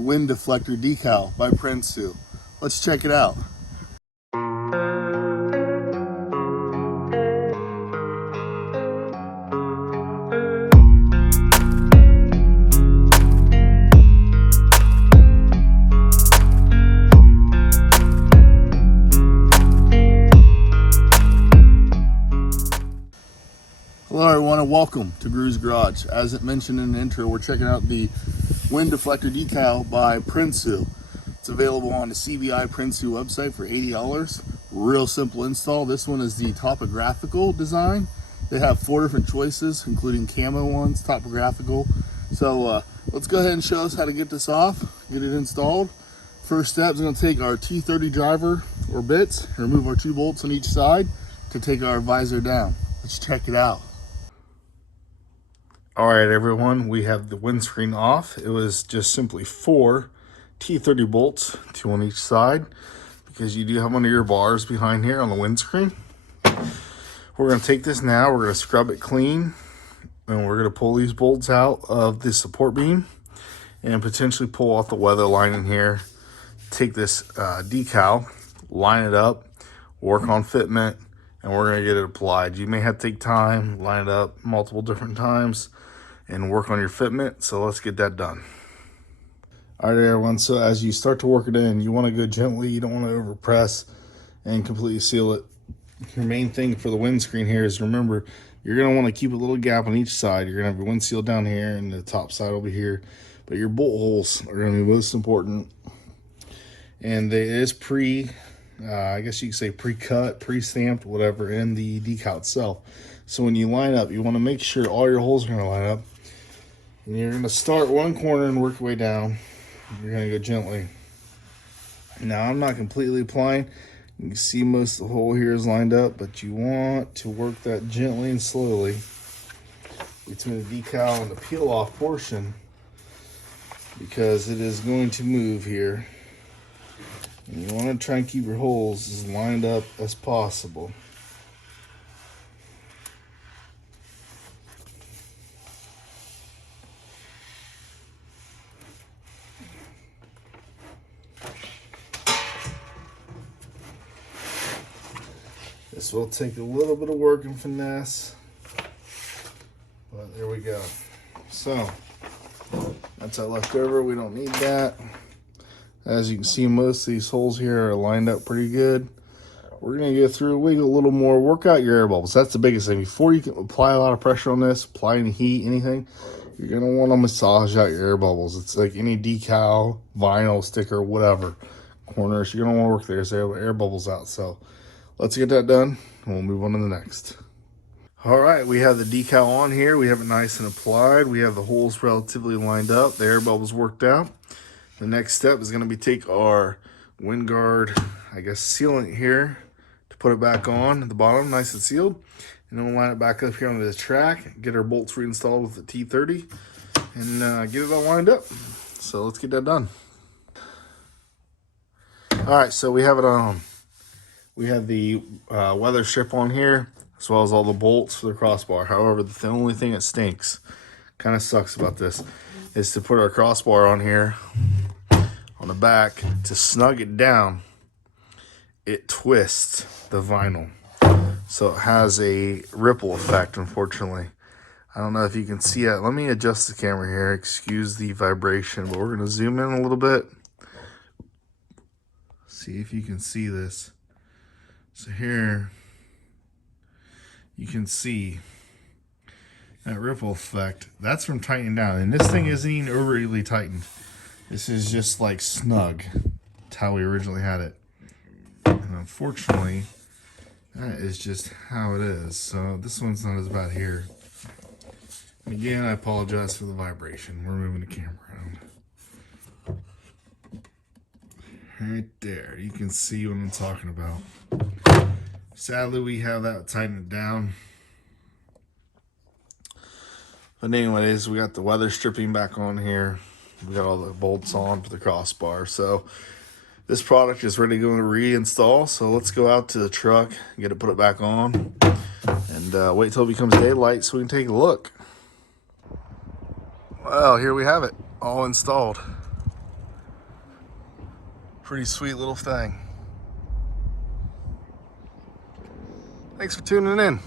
wind deflector decal by Prinsu. Let's check it out. Hello everyone and welcome to Gru's Garage. As it mentioned in the intro, we're checking out the wind deflector decal by Prinsu. It's available on the CBI Prinsu website for $80. Real simple install. This one is the topographical design. They have 4 different choices, including camo ones, topographical. So let's go ahead and show us how to get this off, get it installed. First step is going to take our T30 driver or bits, remove our 2 bolts on each side to take our visor down. Let's check it out. All right, everyone, we have the windscreen off. It was just simply 4 T30 bolts, 2 on each side, because you do have one of your bars behind here on the windscreen. We're going to take this now, we're going to scrub it clean, and we're going to pull these bolts out of the support beam and potentially pull off the weather lining here. Take this decal, line it up, work on fitment, and we're going to get it applied. You may have to take time, line it up multiple different times, and work on your fitment. So let's get that done. All right, everyone. So as you start to work it in, you want to go gently. You don't want to overpress and completely seal it. Your main thing for the windscreen here is, remember, you're going to want to keep a little gap on each side. You're going to have your windshield down here and the top side will be here. But your bolt holes are going to be most important. And it is I guess you could say pre-cut, pre-stamped, whatever, in the decal itself. So when you line up, you want to make sure all your holes are going to line up. And you're going to start one corner and work your way down. You're going to go gently. Now, I'm not completely applying. You can see most of the hole here is lined up, but you want to work that gently and slowly between the decal and the peel-off portion, because it is going to move here. And you want to try and keep your holes as lined up as possible. This will take a little bit of work and finesse, but there we go. So that's our left over. We don't need that. As you can see, most of these holes here are lined up pretty good. We're going to go through, wiggle a little more, work out your air bubbles. That's the biggest thing. Before you can apply a lot of pressure on this, apply any heat, anything, you're going to want to massage out your air bubbles. It's like any decal, vinyl, sticker, whatever. Corners, you're going to want to work there's air bubbles out. So let's get that done, and we'll move on to the next. All right, we have the decal on here. We have it nice and applied. We have the holes relatively lined up. The air bubbles worked out. The next step is going to be take our wind guard, I guess, sealant here to put it back on at the bottom, nice and sealed. And then we'll line it back up here onto the track, get our bolts reinstalled with the T30, and get it all lined up. So let's get that done. All right, so we have it on. We have the weather strip on here, as well as all the bolts for the crossbar. However, the only thing that stinks, kind of sucks about this, is to put our crossbar on here on the back. To snug it down, it twists the vinyl, so it has a ripple effect, unfortunately. I don't know if you can see it. Let me adjust the camera here, excuse the vibration, but we're going to zoom in a little bit, see if you can see this. So here you can see that ripple effect. That's from tightening down, and this thing isn't even overly tightened. This is just like snug. That's how we originally had it. And unfortunately, that is just how it is. So this one's not as bad here. And again, I apologize for the vibration. We're moving the camera around. Right there, you can see what I'm talking about. Sadly, we have that tightened down. But anyways, we got the weather stripping back on here. We got all the bolts on for the crossbar. So this product is ready to go and reinstall. So let's go out to the truck, get it, put it back on, and wait till it becomes daylight so we can take a look. Well, here we have it, all installed. Pretty sweet little thing. Thanks for tuning in.